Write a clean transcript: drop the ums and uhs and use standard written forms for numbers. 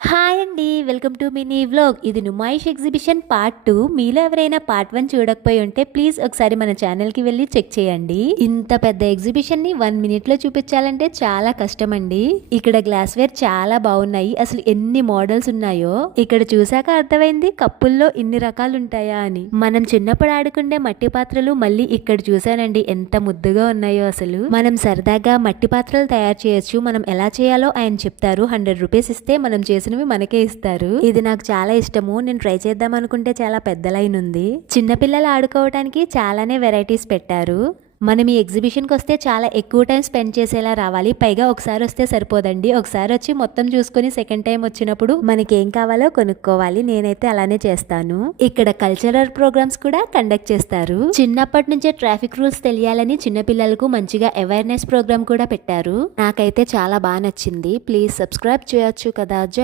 Hi అండి. Welcome to mini vlog. ఇది Numaish exhibition part 2. మీలో ఎవరైనా పార్ట్ 1 చూడకపోయి ఉంటే ప్లీజ్ ఒకసారి మన ఛానల్కి వెళ్ళి చెక్ చేయండి. ఇంత పెద్ద ఎగ్జిబిషన్ ని 1 మినిట్ లో చూపించాలంటే చాలా కష్టం అండి. ఇక్కడ గ్లాస్ వేర్ చాలా బాగున్నాయి. అసలు ఎన్ని మోడల్స్ ఉన్నాయో ఇక్కడ చూసాక అర్థమైంది కప్పుల్లో ఇన్ని రకాలు ఉంటాయా అని. మనం చిన్నప్పుడు ఆడుకుండే మట్టి పాత్రలు మళ్ళీ ఇక్కడ చూసానండి ఎంత ముద్దుగా ఉన్నాయో. అసలు మనం సరదాగా మట్టి పాత్రలు తయారు చేయొచ్చు. మనం ఎలా చేయాలో ఆయన చెప్తారు. 100 రూపీస్ ఇస్తే మనం చేసినవి మనకే ఇస్తారు. ఇది నాకు చాలా ఇష్టము. నేను ట్రై చేద్దాం అనుకుంటే చాలా పెద్ద లైన్ ఉంది. చిన్నపిల్లలు ఆడుకోవడానికి చాలానే వెరైటీస్ పెట్టారు. మనం ఈ ఎగ్జిబిషన్కి వస్తే చాలా ఎక్కువ టైం స్పెండ్ చేసేలా రావాలి. పైగా ఒకసారి వస్తే సరిపోదండి. ఒకసారి వచ్చి మొత్తం చూసుకుని సెకండ్ టైం వచ్చినప్పుడు మనకి ఏం కావాలో కొనుక్కోవాలి. నేనైతే అలానే చేస్తాను. ఇక్కడ కల్చరల్ ప్రోగ్రామ్స్ కూడా కండక్ట్ చేస్తారు. చిన్నప్పటి నుంచే ట్రాఫిక్ రూల్స్ తెలియాలని చిన్నపిల్లలకు మంచిగా అవేర్నెస్ ప్రోగ్రామ్ కూడా పెట్టారు. నాకైతే చాలా బాగా నచ్చింది. ప్లీజ్ సబ్స్క్రైబ్ చేయొచ్చు కదా.